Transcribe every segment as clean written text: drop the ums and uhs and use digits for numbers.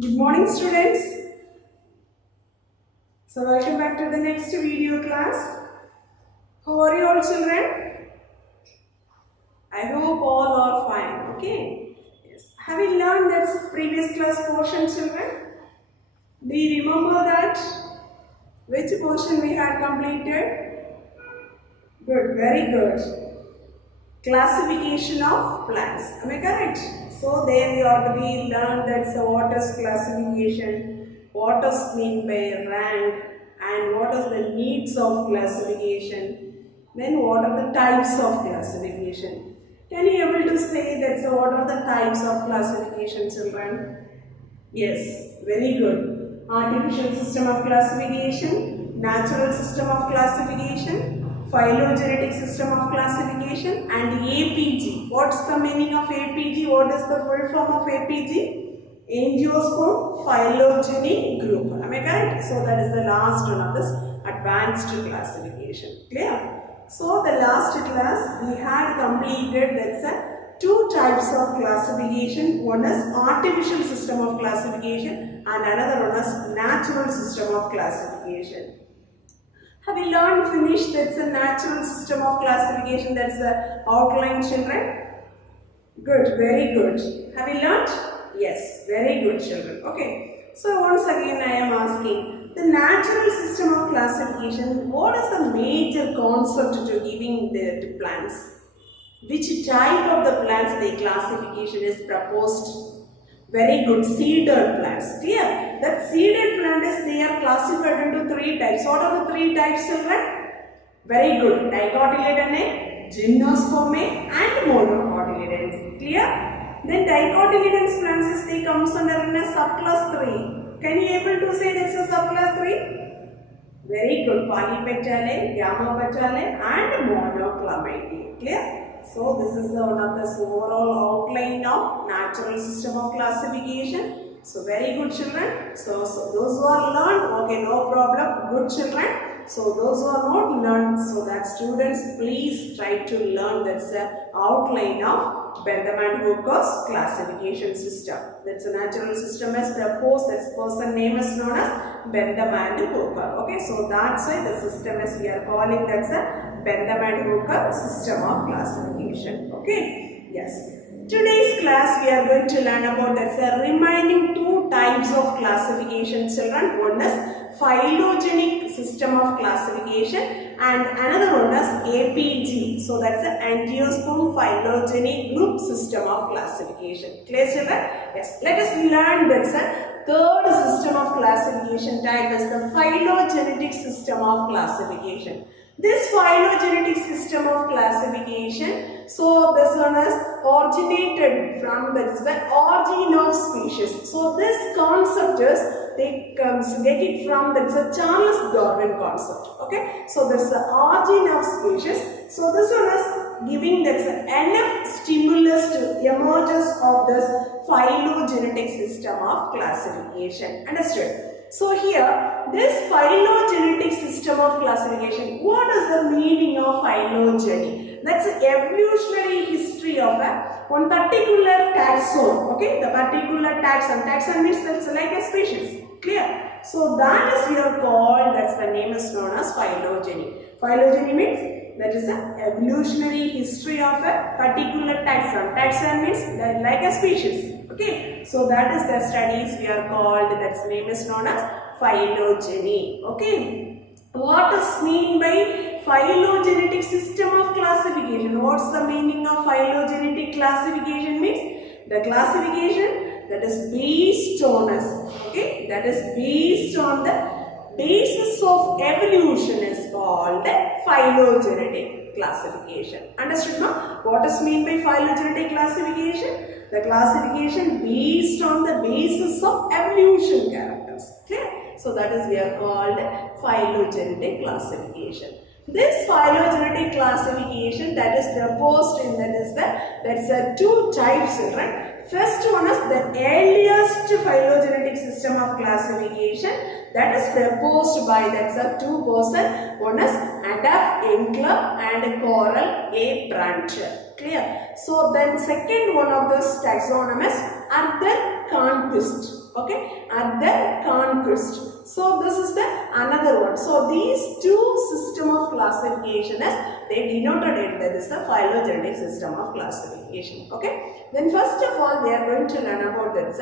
Good morning, students. So welcome back to the next video class. How are you all, children? I hope all are fine. Okay. Yes. Have you learned that previous class portion, children? Do you remember that? Which portion we had completed? Good. Very good. Classification of plants. Am I correct? So there we already learned that what is classification, what is mean by rank, and what is the needs of classification. Then what are the types of classification? Can you able to say that what are the types of classification, children? Yes, very good. Artificial system of classification, natural system of classification, phylogenetic system of classification, and APG. What's the meaning of APG? What is the full form of APG? Angiosperm phylogeny group. Am I correct? So that is the last one of this advanced classification. Clear? So the last class we had completed, that's a two types of classification. One is artificial system of classification and another one is natural system of classification. Have you learned, finished, that's a natural system of classification, that's the outline, children? Good, very good. Have you learned? Yes, very good, children. Okay. So once again I am asking, the natural system of classification, what is the major concept to giving the plants? Which type of the plants the classification is proposed? Very good, seeded plants. Clear? That seeded plant is, they are classified into three types. What are the three types, children? Very good. Dicotyledonate, gymnospermae and monocotyledons. Clear? Then dicotyledons plants is, they comes under in a subclass 3. Can you able to say this is subclass 3? Very good. Polypetalae, Gamopetalae and monoclamidae. Clear? So this is the one of the overall outline of natural system of classification. So very good, children. So those who are learned, okay, no problem. Good, children. So those who are not learned, so that students please try to learn that's the outline of Bentham and Hooker's classification system. That's a natural system as proposed. That person name is known as Bentham and Hooker. Okay, so that's why the system as we are calling that's a Bentham and Hooker system of classification. Okay, yes. Today's class we are going to learn about that's the remaining two types of classification, children. One is phylogenic system of classification and another one is APG. So that's the angiosperm phylogeny group system of classification. Clear, children? Yes. Let us learn that's the third system of classification type is the phylogenetic system of classification. This phylogenetic system of classification, so this one is originated from the origin of species. So this concept is, they get it from the Charles Darwin concept. Okay, so this is the origin of species. So this one is giving that enough stimulus to emergence of this phylogenetic system of classification. Understood? So here, this phylogenetic system of classification, what is the meaning of phylogeny? That's the evolutionary history of one particular taxon. Okay, the particular taxon. Taxon means that's like a species. Clear? So that is we are called, that's the name is known as phylogeny. Phylogeny means that is the evolutionary history of a particular taxon. Taxon means that like a species. Okay, so that is the studies we are called, that's name is known as phylogeny. Okay, what is mean by phylogenetic system of classification? What's the meaning of phylogenetic classification means? The classification that is based on us, okay, that is based on the basis of evolution is called phylogenetic classification. Understood now? What is mean by phylogenetic classification? The classification based on the basis of evolution characters. Clear? So that is we are called phylogenetic classification. This phylogenetic classification that is proposed in that's the two types, right? First one is the earliest phylogenetic system of classification that is proposed by that's a two person. One is Adolf Engler and Coral A. Bruncher. Clear? So then second one of this taxonomy is Arthur Conquest. okay, at the conquest. So this is the another one. So these two system of classification is they denoted it, that is the phylogenetic system of classification, okay. Then first of all we are going to learn about this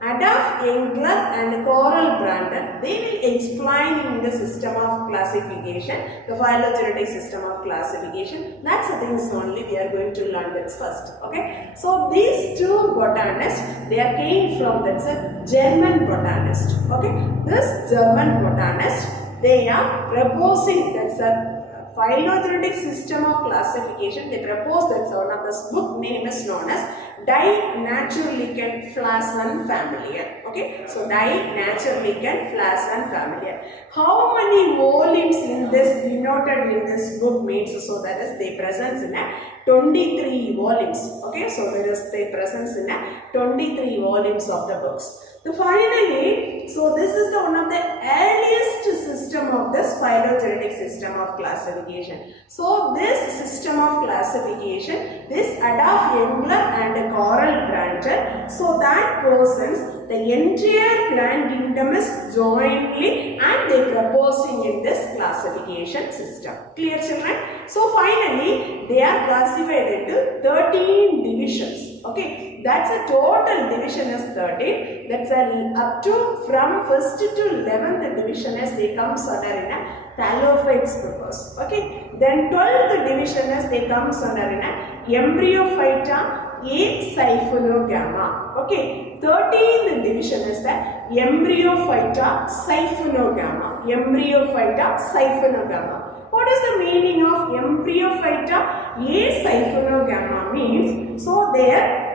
Adolf Engler and Coral Brandon. They will explain in the system of classification, the phylogenetic system of classification. That's the things only we are going to learn this first. Okay. So these two botanists, they are came from that's a German botanist. Okay. This German botanist, they are proposing that's a phylogenetic system of classification. They propose that one of this book name is known as Dinaturlichen Pflanzen Familie. Okay, so Dinaturlichen Pflanzen Familie. How many volumes in this denoted in this book means, so that is they presents in a 23 volumes. Okay, so there is they presents in a 23 volumes of the books. So finally, so this is the one of the earliest system of this phylogenetic system of classification. So this system of classification, this Adolf Engler and Coral Brandon, so that persons, the entire plant kingdom is jointly and they proposing in this classification system. Clear, children? So finally, they are classified into 13 divisions. Okay, that's a total division is 13. That's a up to from 1st to 11th division as they comes under in a Thallophytes purpose. Okay, then 12th division as they comes under in a Embryophyta A Siphonogama. Okay, 13th division is the Embryophyta Siphonogama. Embryophyta Siphonogama. What is the meaning of Embryophyta A Siphonogama means? So there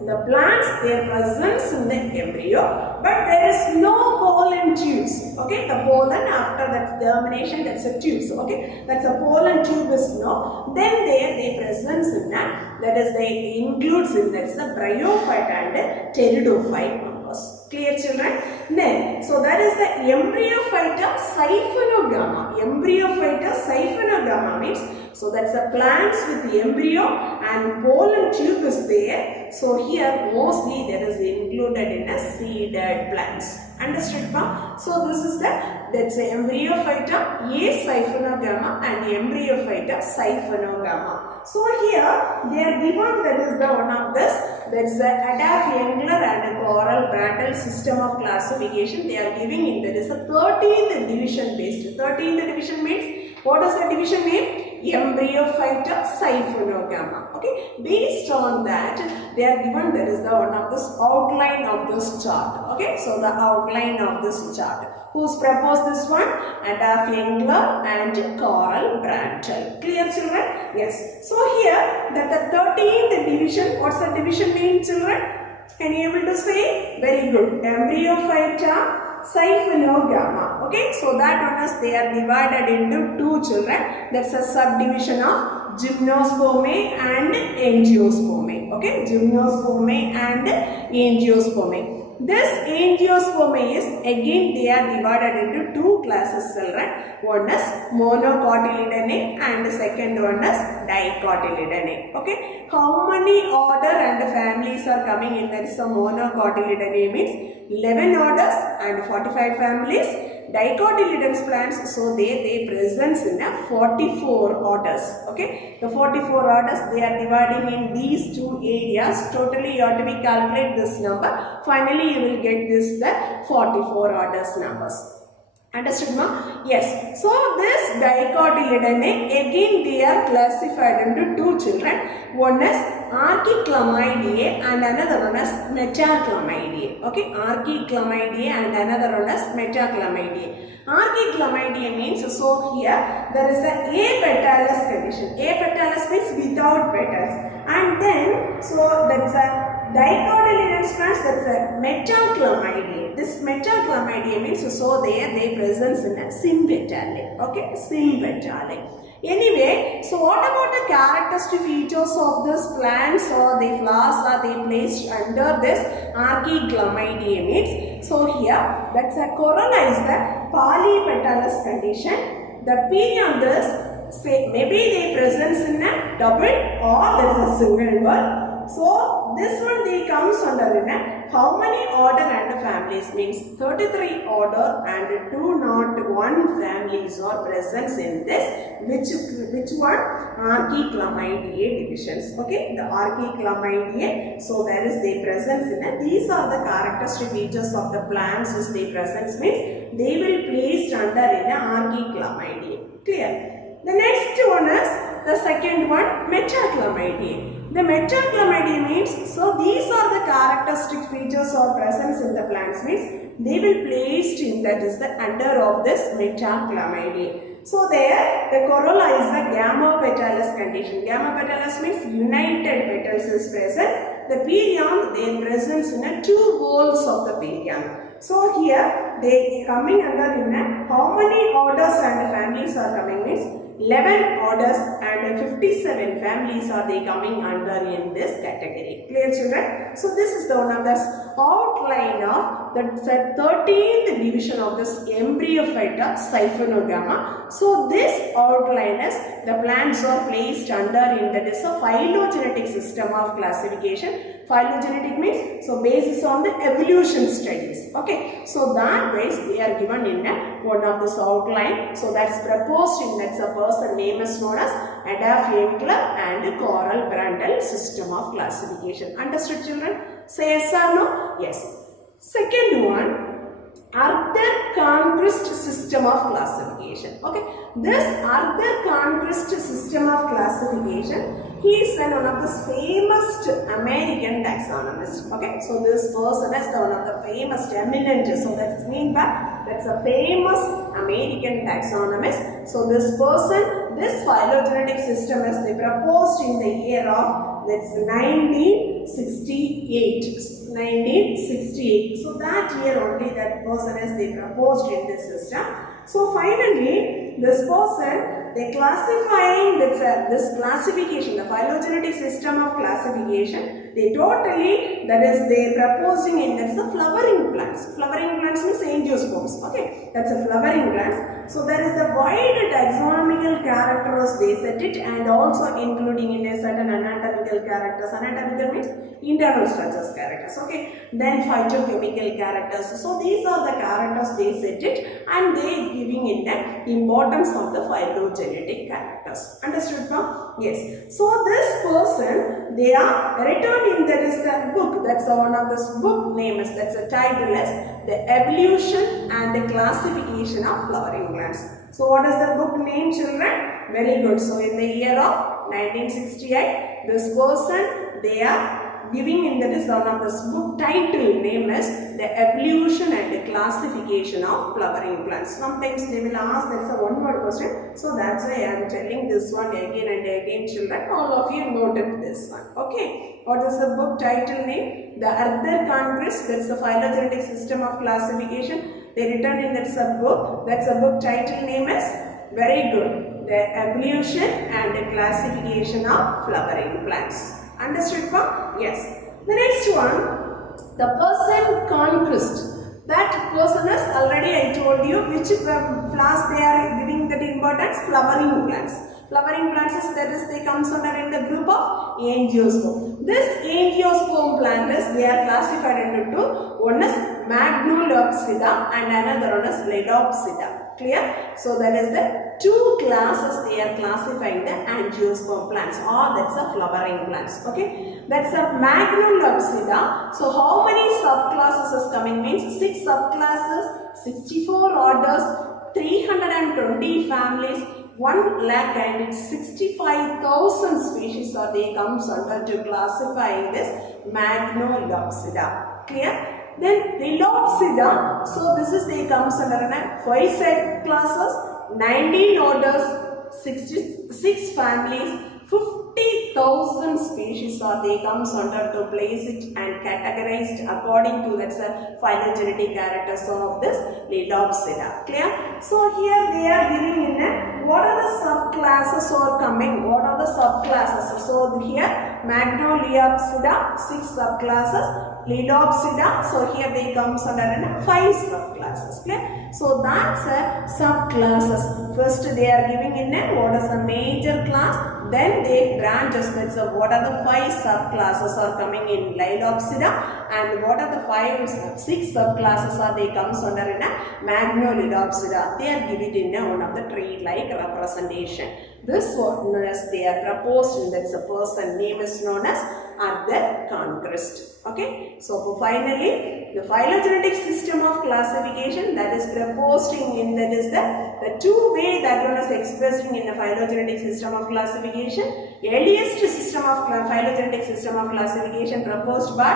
the plants, their presence in the embryo, but there is no pollen tubes. Okay, the pollen after that germination, that's a tubes. Okay, that's a pollen tube is no. Then there they presence in that is they includes in that's the bryophyte and pteridophyte members. Clear, children? Then, so that is the Embryophyta Siphonogama. Embryophyta Siphonogama means, so that's the plants with the embryo and pollen tube is there. So here mostly that is included in a seeded plants. Understood, ma? So this is that's the Embryophyta A Siphonogama and Embryophyta Siphonogama. So here they are given that is the one of this, that's the Adolf Engler and Coral Brandon system of classification. They are giving in that is a 13th division based. 13th division means, what is the division name? Embryophyta Siphonogama. Okay, based on that they are given that is the one of this outline of this chart. Okay, so the outline of this chart. Who's proposed this one? Adolf Engler and Coral Brandon. Clear, children? Yes. So here that the 13th division, what's the division mean, children? Can you able to say? Very good. Embryophyta Siphonogama. Okay, so that one is they are divided into two, children. That's a subdivision of Gymnosperm and Angiosperm. Okay, Gymnosperm and Angiosperm. This Angiosperm is again they are divided into two classes, children. One is monocotyledonate and the second one is dicotyledonate. Okay, how many order and families are coming in? That is the monocotyledonate means 11 orders and 45 families. Dicotyledonous plants, so they presents in a 44 orders. Okay, the 44 orders they are dividing in these two areas. Totally you have to be calculate this number. Finally you will get this the 44 orders numbers. Understood, ma? Yes. So this dicotyledonate again they are classified into two, children. One is Archiclamidae and another one is Metaclamidae. Okay, Archiclamidae and another one is Metaclamidae. Archiclamidae means, so here there is a apetalous condition. Apetalous means without petals, and then so that's a dicotyledonous plants, that's a Metaclamidae. This Metaclamidae means, so they presence in a sympetale. Okay, sympetale. Anyway, so what about the characteristic features of this plants or the flowers are they placed under this Archiclamidae means? So here that's a corolla is the polypetalous condition. The period this say maybe they presence in a double or there is a single word. So this one they comes under in a how many order and families means 33 order and 201 families are present in this. Which one? Archaeoclamidae divisions. Okay, the Archaeoclamidae. So there is the presence in it. These are the characteristic features of the plants which they presence means they will placed under in the Archaeoclamidae. Clear? The next one is the second one, Metaclamidae. The Metaclamidae means, so these are the characteristic features or presence in the plants means they will placed in that is the under of this Metaclamidae. So there the corolla is a gamma petalous condition. Gamma petalous means united petals is present. The perion they presence in a two walls of the perion. So here they coming under in a how many orders and families are coming means 11 orders and 57 families are they coming under in this category. Clear children? So this is the one of the outline of the 13th division of this embryophyta Siphonogamma. So this outline is the plants are placed under in that is a phylogenetic system of classification. Phylogenetic means so basis on the evolution studies. Okay, so that ways they are given in one of this outline. So that's proposed in that's a person name is known as Adaph-Winkler and Coral Brundle system of classification. Understood children? Say yes or no? Yes. Second one, Arthur-Conquest system of classification. Okay, this Arthur-Conquest system of classification, he is one of the famous American taxonomist. Okay, so this person is one of the famous eminent. So that's mean by that's a famous American taxonomist. So this person, this phylogenetic system is they proposed in the year of that's 1968. 1968. So that year only that person is they proposed in this system. So finally this person they classifying this classification, the phylogenetic system of classification, they totally that is they proposing in that's the flowering plants. Flowering plants means angiosperms. Okay, that's a flowering plants. So there is the wide taxonomical characters they set it and also including in a certain anatomical characters. Anatomical means internal structures characters. Okay, then phytochemical characters. So these are the characters they set it and they giving in the importance of the phylogenetic characters. Understood now? Yes. So this person they are written in there is the book. That's one of this book name is that's a title is the evolution and the classification of flowering plants. So what is the book name children? Very good. So in the year of 1968 this person they are giving in that is one of this book title name is the evolution and the classification of flowering plants. Sometimes they will ask that's a one word question. So that's why I am telling this one again and again children. All of you noted this one. Okay. What is the book title name? The Arthur-Conquest. That's the phylogenetic system of classification. They written in that sub-book. That's a book title name is very good. The evolution and the classification of flowering plants. Understood pa? Yes. The next one, the person conquest. That person is already I told you which plants they are giving that importance. Flowering plants. Flowering plants is that is they comes under in the group of angiosperm. This angiosperm plant is they are classified into two. One is Magnolopsida and another one is Ledopsida. Clear? So that is the two classes they are classifying the angiosperm plants or that's a flowering plants. Okay, that's a Magnolopsida. So how many subclasses is coming means 6 subclasses, 64 orders, 320 families, 1 lakh and 65,000 species are they comes under to classifying this Magnolopsida. Clear? Then Ledopsida, so this is they comes under 5 subclasses, 19 orders, 66 families, 50,000 species are they comes under to place it and categorized according to that's a phylogenetic characters of this Ledopsida. Clear? So here they are giving in a what are the subclasses are coming? What are the subclasses? So here Magnolopsida 6 subclasses. Ledopsida, so here they comes under 5 subclasses. Clear? So that's subclasses. First they are giving in what is a major class, then they branches. That's what are the 5 subclasses are coming in Lilopsida, and what are the 6 subclasses are they comes under in a Magnolilopsida. They are given in a one of the tree-like representation. This one as they are proposed, and that's a person name is known as other conquest. Okay, so finally the phylogenetic system of classification that is proposed in that is the two way that one is expressing in the phylogenetic system of classification. Earliest system of phylogenetic system of classification proposed by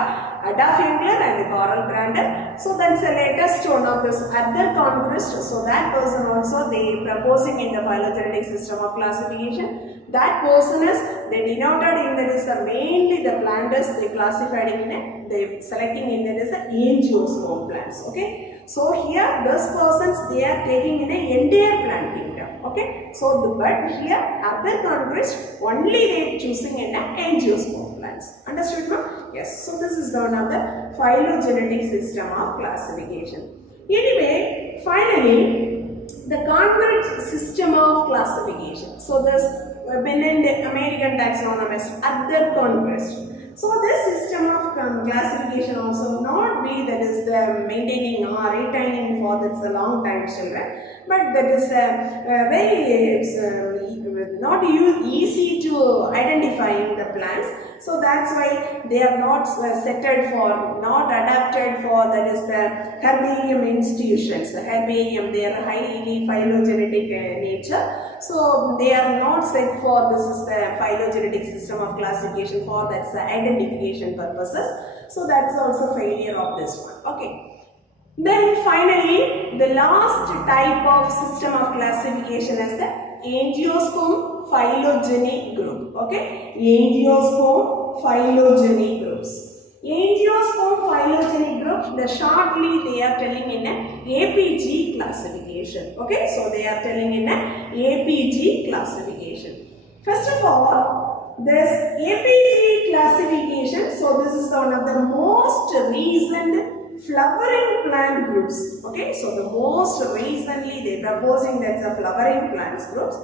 Ada Fengler and Karl Brander. So that's the latest one of this other conquest. So that person also they proposing in the phylogenetic system of classification. That person is they denoted in that is mainly the plants they classified in a, they selecting in that is the angiosperm plants. Okay, so here those persons they are taking in a entire plant kingdom. Okay, so but here other conquest only they choosing in a angiosperm plants. Understood, no? Yes. So this is one of the phylogenetic system of classification. Anyway, finally the concrete system of classification. So this been in the American taxonomist other conquest. So this system of classification also not be that is the maintaining or retaining for this a long time children, but that is very not easy to identify in the plants. So that's why they are not settled for, not adapted for that is the herbarium institutions. The herbarium they are highly phylogenetic nature. So they are not set for this is the phylogenetic system of classification for that's the identification purposes. So that's also failure of this one. Okay. Then finally the last type of system of classification is the angiosperm phylogeny group. Okay. Angiosperm phylogeny groups. Angiosperm phylogeny groups, the shortly they are telling in a APG classification. Okay, so they are telling in a APG classification. First of all, this APG classification, so this is one of the most recent flowering plant groups. Okay, so the most recently they are proposing that's the flowering plants groups.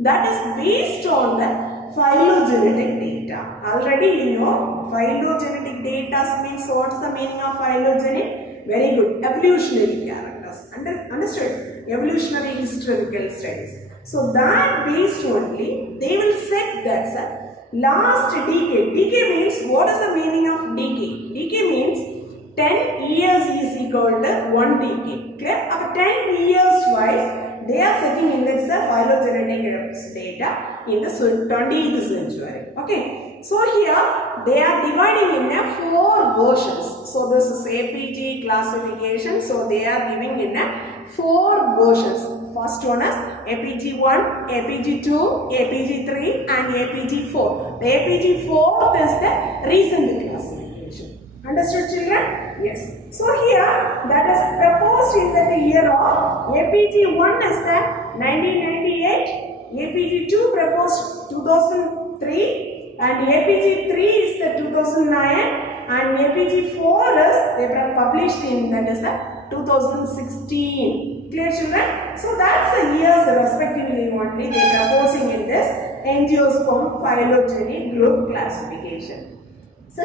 That is based on the phylogenetic data. Already you know phylogenetic data means what's the meaning of phylogeny? Very good. Evolutionary characters. Understood? Evolutionary historical studies. So that based only they will set that last decade. Decade means what is the meaning of decade? Decade means 10 years is equal to 1 decade. Clear? After 10 years wise they are setting in this phylogenetic data in the 20th century. Okay. So here they are dividing in 4 versions. So this is APG classification. So they are giving in 4 versions. First one is APG1, APG2, APG3 and APG4. The APG4 is the recent classification. Understood, children? Yes. So here that is proposed in the year of APG1 is the 1998, APG2 proposed 2003 and APG3 is the 2009 and APG4 is they were published in that is the 2016. Clear, children? So that's the years respectively only they are proposing in this angiosperm phylogeny group classification. So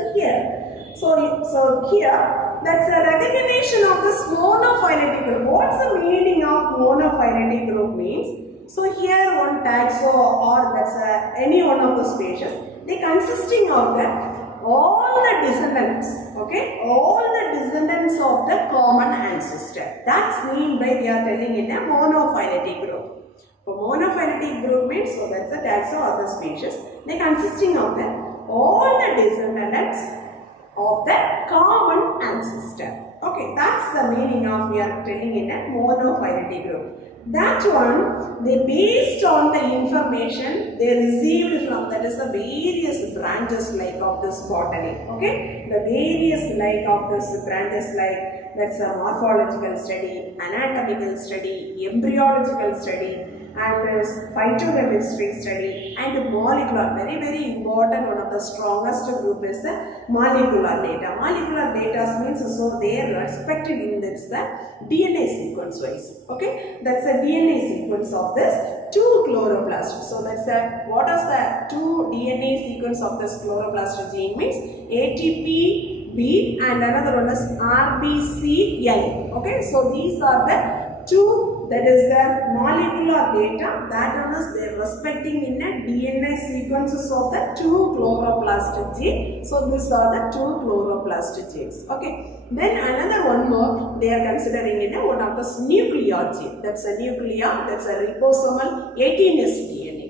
here that's a recognition of this monophyletic group. What's the meaning of monophyletic group means? So here one taxo or that's any one of the species, they consisting of all the descendants, okay, all the descendants of the common ancestor. That's mean by we are telling in a monophyletic group. So monophyletic group means so that's the taxo or the species. They consisting of all the descendants of the common ancestor. Okay, that's the meaning of we are telling in a monophyletic group. That one, they based on the information they received from that is the various branches like of this botany. Okay, the various like of this branches like that's a morphological study, anatomical study, embryological study, and phytochemistry study and molecular. Very very important. One of the strongest group is the molecular data. Molecular data means so they are respected in this the DNA sequence wise. Okay, that's the DNA sequence of this two chloroplast. So that's what is the two DNA sequence of this chloroplast gene means ATP B and another one is RBCL. Okay, so these are the two, that is the molecular data that one is they respecting in a DNA sequences of the two chloroplast gene. So these are the two chloroplast genes. Okay, then another one more they are considering in a one of the nuclear gene. That's a nuclear, that's a ribosomal 18S DNA.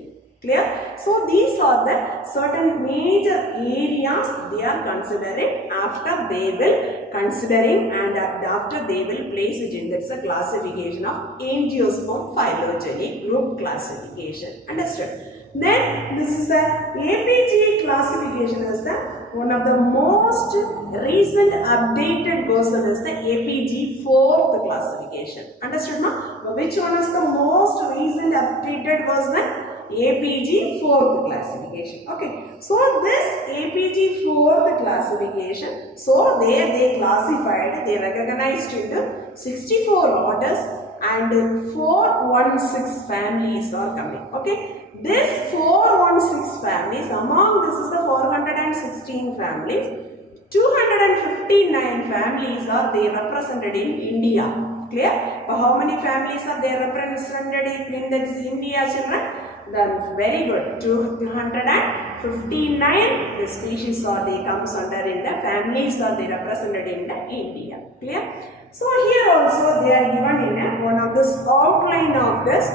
Clear? So these are the certain major areas they are considering after they will considering and after they will place it in. That's a classification of angiosperm phylogeny group classification. Understood? Then this is the APG classification is the one of the most recent updated version is the APG 4th classification. Understood now? Which one is the most recent updated version? APG 4th classification. Okay, so this APG 4th classification, so there they classified, they recognized into 64 orders and 416 families are coming. Okay, this 416 families, among this is the 416 families, 259 families are they represented in India. Clear? But how many families are they represented in this India, children? Then very good. 259 the species or they comes under in the families or they represented in the India. Clear? So here also they are given in a, one of this outline of this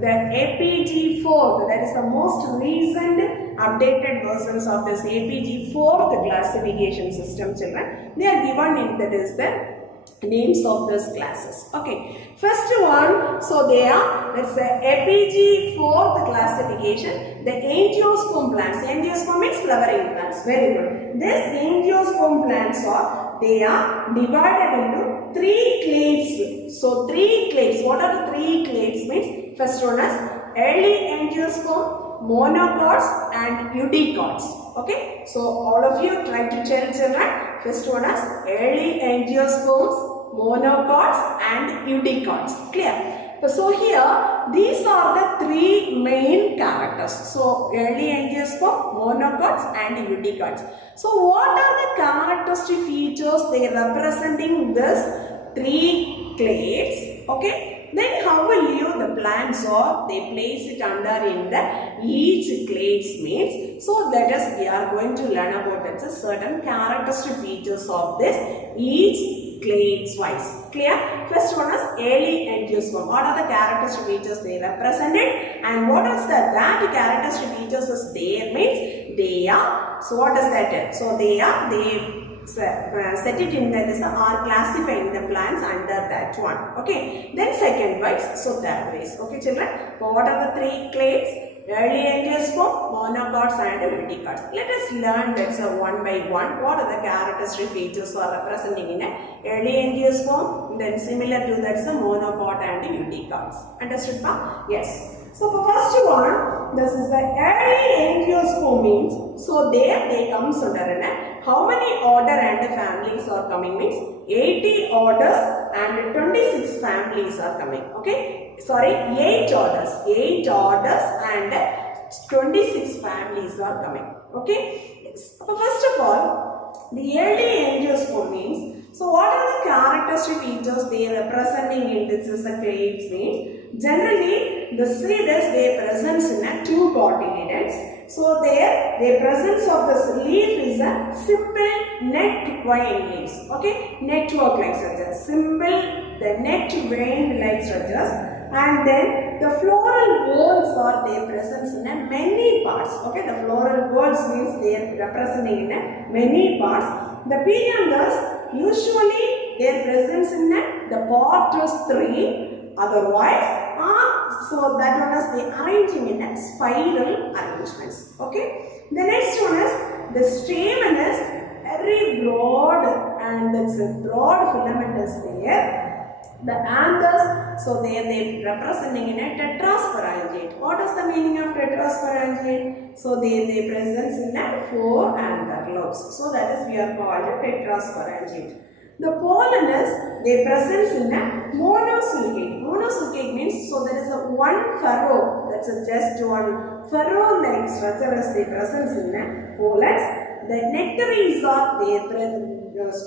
the APG 4th, that is the most recent updated versions of this APG 4th classification system, children. They are given in that is the names of these classes. Okay, first one, so they are, let's say APG 4th classification, the angiosperm plants. Angiosperm means flowering plants. Very good. This angiosperm plants are, they are divided into three clades. So three clades. What are the three clades means? First one is early angiosperm, monocots and eudicots. Okay, so all of you try to tell children. First one is early angiosperms, monocots and eudicots. Clear? So here these are the three main characters. So early angiosperm, monocots and eudicots. So what are the characteristic features they representing this three clades? Okay. Then how will you the plants or they place it under in the each clades means. So that is we are going to learn about it. Certain characteristic features of this each clades wise. Clear? First one is early angiosperm. What are the characteristic features they represented and what is that characteristic features is there means they are. So what is that? So they are set it in that is are classifying the plants under that one. Okay, then second wise, so third wise. Okay children, what are the three clades? Early angiosperm, monocots and eudicots. Let us learn that one by one. What are the characteristic features are representing in a early angiosperm? Then similar to that is a monocot and eudicots. Understood pa? Yes. So the first one, this is the early angiosperm means. So there they comes under an how many order and families are coming means 80 orders and 26 families are coming. Okay, sorry, 8 orders and 26 families are coming. Okay, yes. So first of all, the early angiosperm means. So what are the characteristic features they are representing in this clades means? Generally, the seed is their presence in a two cotyledons. So there, the presence of this leaf is a simple net veined leaves. Okay, network like structures, simple the net veined like structures, and then the floral whorls are their presence in a many parts. Okay, the floral whorls means they are representing in a many parts. The perianthus usually their presence in a the part is 3. Otherwise, so that one is the arranging in a spiral arrangements. Okay. The next one is the stamen is very broad and that's a broad filament is there. The anthers, so they representing in a tetrasporangiate. What is the meaning of tetrasporangiate? So they presence in a 4 anther lobes. So that is we are called a tetrasporangiate. The pollen is they present in a monosilicate. Monosilicate means, so there is a one furrow, that's a just one furrow-like structure as they present in a pollens. The nectaries are there present.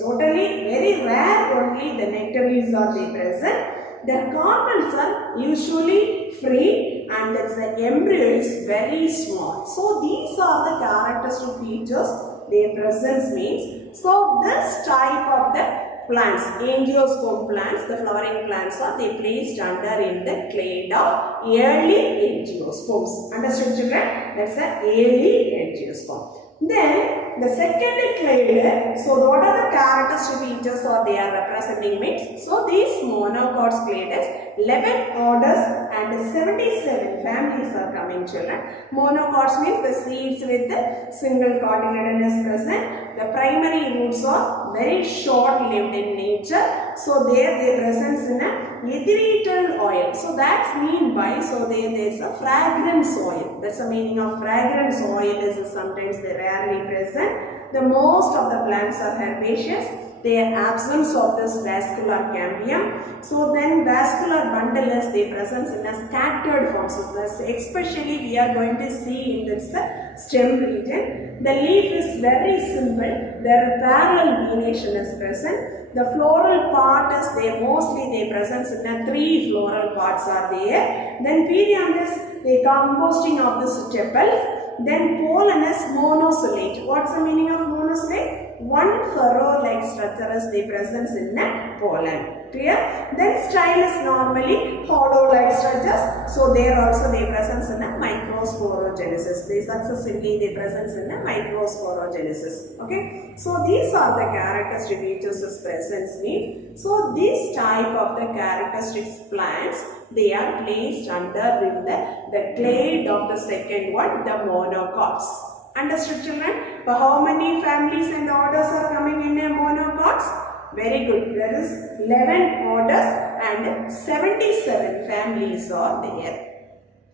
Totally very rare only the nectaries are they present. The carpels are usually free and that's the embryo is very small. So these are the characteristic features their presence means. So this type of the plants, angiosperm plants, the flowering plants are they placed under in the clade of early angiosperms. Understood children? That's the early angiosperm. Then the second clade, so what are the characteristic features or they are representing means? So these monocots clades, 11 orders and 77 families are coming children. Monocots means the seeds with the single cotyledon is present. The primary roots are very short-lived in nature. So there they present in a ethereal oil. So that's mean by, so there is a fragrance oil. That's the meaning of fragrance oil is sometimes they rarely present. The most of the plants are herbaceous. They are absence of this vascular cambium. So then vascular bundle is they present in a scattered forms. So especially we are going to see in this stem region. The leaf is very simple. There are parallel venation is present. The floral part is there, mostly they present in the 3 floral parts are there. Then perianthus, they composting of the sepals. Then pollen is monocellate. What's the meaning of monocellate? One furrow-like structure is they present in the pollen. Clear? Then style is normally hollow-like structures. So there also they present in a microsporogenesis. They successively they present in a microsporogenesis. Okay. So these are the characteristic features of presence mean. So this type of the characteristics plants they are placed under in the clade of the second one, the monocots. Understood children? For how many families and orders are coming in a monocots? Very good. There is 11 orders and 77 families are there.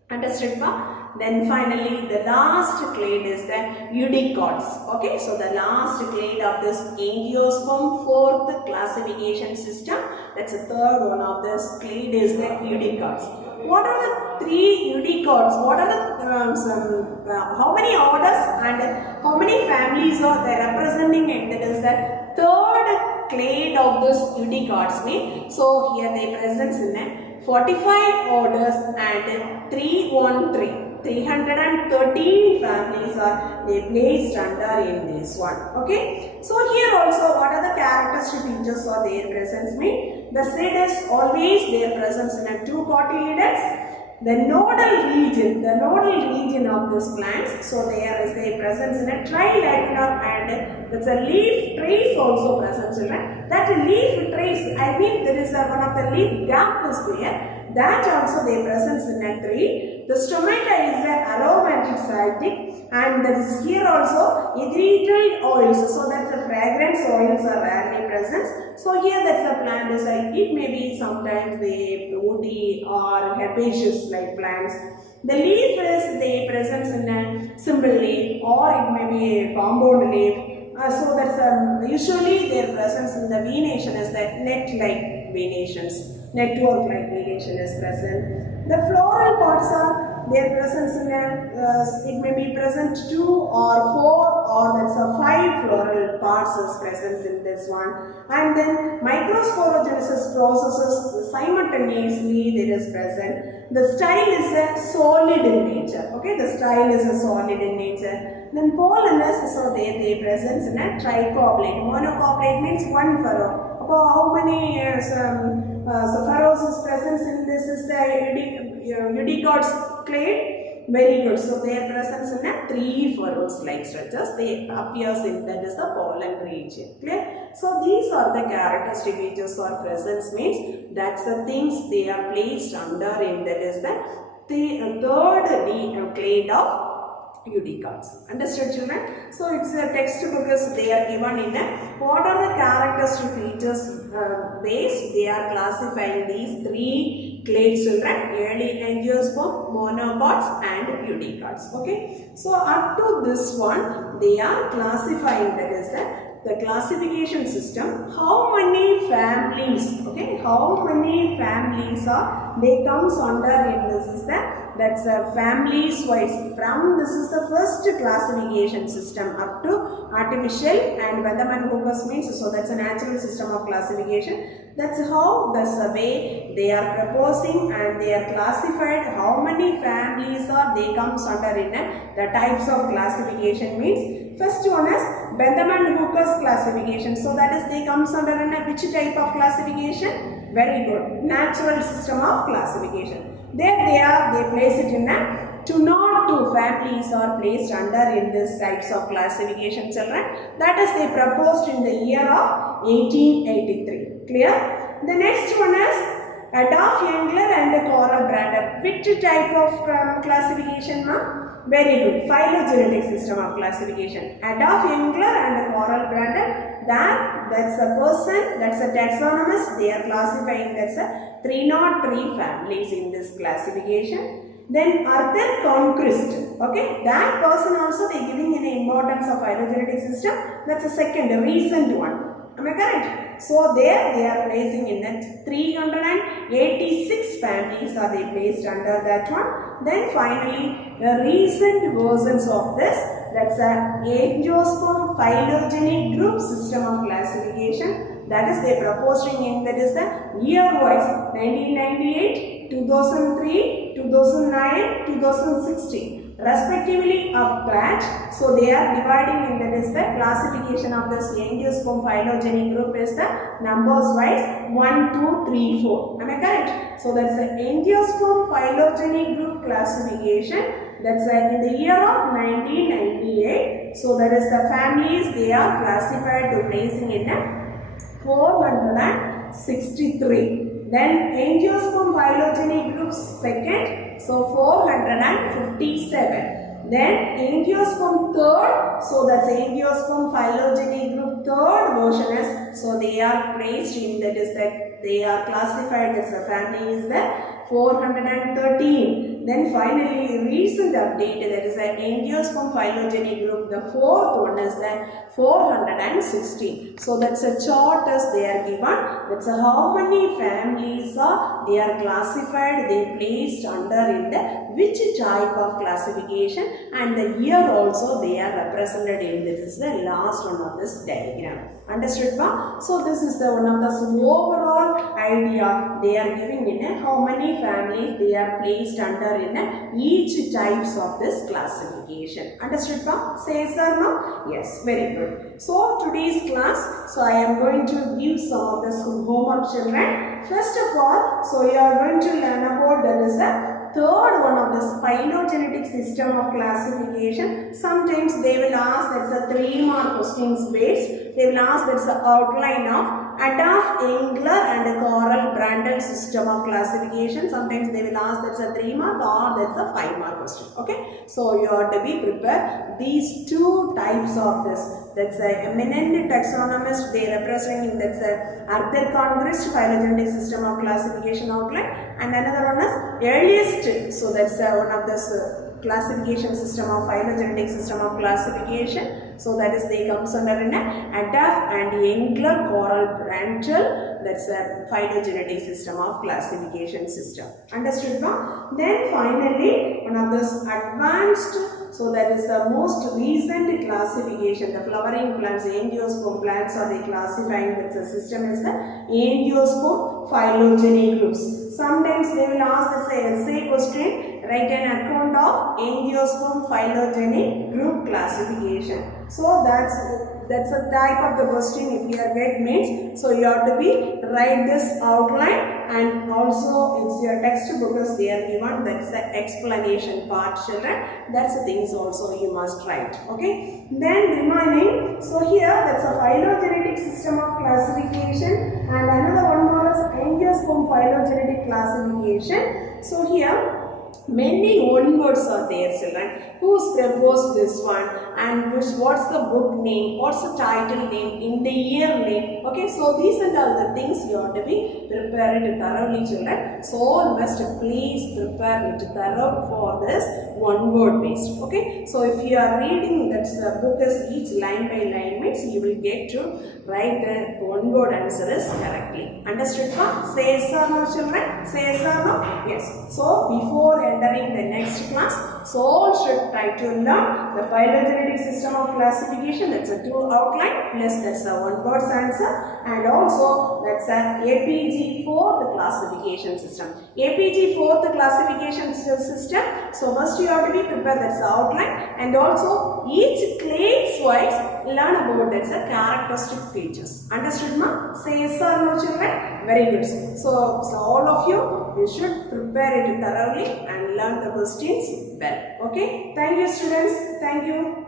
Understood ma? Then finally the last clade is the eudicots. Okay, so the last clade of this angiosperm fourth classification system, that's the third one of this clade is the eudicots. What are the 3 eudicots? What are the how many orders and how many families are they representing it? That is the third clade of this eudicots mean. So here they present in 45 orders and 313. 313 families are they placed under in this one. Okay. So here also what are the characteristic features or their presence mean? The seed is always their presence in a 2 cotyledons. The nodal region of this plants, so there is a presence in a trilateral and there's a leaf trace also present in it. That leaf trace, I mean there is one of the leaf gap is there. That also they presence in a tree. The stomata is an aromatic cytic and there is here also ethereal oils. So that's the fragrance oils are rarely present. So here that's the plant is like it may be sometimes the woody or herbaceous like plants. The leaf is the presence in a simple leaf or it may be a compound leaf. So that's usually their presence in the venation is that net-like venations. Network like venation is present. The floral parts are their presence in a, it may be present 2 or 4 or that's a 5 floral parts is present in this one. And then microsporogenesis processes simultaneously there is present. The style is a solid in nature. Okay, the style is a solid in nature. Then pollen is so they present in a tricoplate. Monocoplate means one furrow. How many furrows is present in this is the eudicots clade? Very good. So their presence in a 3 furrows like structures. They appears in that is the pollen region. Clear? So these are the characteristic features or presence means that's the things they are placed under in that is the third clade of eudicots. Understood children? So it's a textbook is they are given in a what are the characteristic features based they are classifying these 3 clade children, early angiosperm, monocots and eudicots. Okay. So up to this one they are classifying that is the the classification system, how many families, okay, how many families are, they comes under in this is that's a families wise. From this is the first classification system up to artificial and Bethlahem Matriculation means, so that's a natural system of classification. That's how that's the way they are proposing and they are classified. How many families are they comes under in the types of classification means. First one is Bethlahem Matriculation classification. So that is they comes under in which type of classification? Very good. Natural system of classification. There they are, they place it in a 202 families are placed under in this types of classification, children. That is they proposed in the year of 1883. Clear? The next one is Adolf Engler and Coral Brander. Which type of classification, ma'am? Very good. Phylogenetic system of classification. Adolf Engler and Coral Brander. That's a person, that's a taxonomist. They are classifying that's a 303 families in this classification. Then Arthur Conquest, okay, that person also they giving an importance of phylogenetic system. That's a second recent one. Am I correct? So there they are placing in that 386 families are they placed under that one. Then finally the recent versions of this, that's a angiosperm phylogeny group system of classification. That is they proposing in that is the year wise 1998, 2003, 2009, 2016 respectively of that. So they are dividing in that is the classification of this angiosperm phylogeny group is the numbers wise 1, 2, 3, 4. Am I correct? So that's the angiosperm phylogeny group classification. That's in the year of 1998. So that is the families they are classified to placing in a 463. Then angiosperm phylogeny groups second, so 457. Then angiosperm third, so that's angiosperm phylogeny group third version is, so they are placed in that is that they are classified as a family is the 413. Then finally recent update, that is an angiosperm phylogeny group, the fourth one is the 416. So that's a chart as they are given. That's how many families are they are classified, they placed under in the which type of classification, and the year also they are represented in this is the last one of this diagram. Understood ba? So this is the one of the overall idea they are giving in how many families they are placed under in each types of this classification. Understood ba? Say yes or no? Yes, very good. So today's class, so I am going to give some of the homework, children. First of all, so you are going to learn about there is a third one of this phylogenetic system of classification. Sometimes they will ask that's a 3-mark questions based. They will ask that's the outline of Adolf Engler and Coral Brander system of classification. Sometimes they will ask that's a 3-mark or that's a 5-mark question. Okay, so you have to be prepared. These two types of this, that's a eminent taxonomist, they representing that's a Arthur Conquest phylogenetic system of classification outline, and another one is earliest. So that's one of this classification system of phylogenetic system of classification. So that is they comes under in Adolf and Engler Coral Brander, that's a phylogenetic system of classification system. Understood now? Then finally one of this advanced, so that is the most recent classification, the flowering plants, angiosperm plants are they classifying with the system is the angiosperm phylogeny groups. Sometimes they will ask this essay question, write an account of angiosperm phylogeny group classification. So that's a type of the question if you get means. So you have to be write this outline, and also it's your textbook as they are given, that's the explanation part, children. That's the things also you must write. Okay. Then remaining, so here that's a phylogenetic system of classification, and another one more is angiosperm phylogenetic classification. So here Many one words are there, children. Who's proposed this one, and what's the book name, what's the title name, in the year name. Okay, so these are all the things you have to be prepared thoroughly, children. So you must please prepare it thorough for this one word based. Okay, so if you are reading that the book is each line by line means you will get to write the one word answer is correctly. Understood? Say yes or no, children? Say yes or no? Yes. So before entering the next class, so all should try to learn the phylogenetic system of classification. That's a 2 outline plus that's a 1 word answer, and also that's an APG 4th classification system. APG 4th classification system. So first you have to be prepared, that's the outline, and also each clades wise learn about that's the characteristic features. Understood, ma? Say yes or no, children? Very good. So all of you should prepare it thoroughly and learn the questions well. Okay, thank you, students. Thank you.